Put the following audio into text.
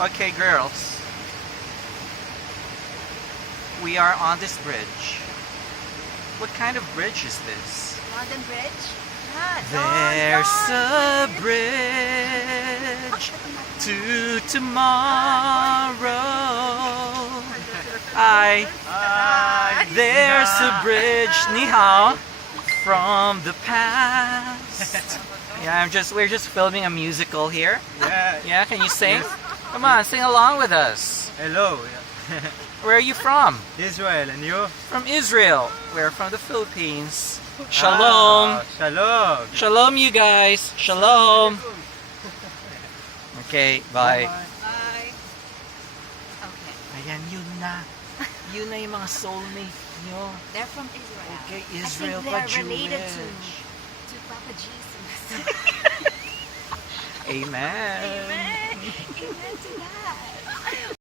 Okay, girls. We are on this bridge. What kind of bridge is this? London Bridge? There's a bridge to tomorrow. There's a bridge, ni hao, from the past. Yeah, we're just filming a musical here. Yeah. Yeah, can you sing? Come on, sing along with us. Hello. Where are you from? Israel, and you? From Israel. We're from the Philippines. Shalom. Shalom. Shalom, you guys. Shalom. Okay, bye. Bye. Okay. Ayan, yun na. Yun na yung mga soulmate nyo. They're from Israel. Okay, I Israel think pa they're related Jewish. to Papa Jesus. Amen. Amen. Amen to that.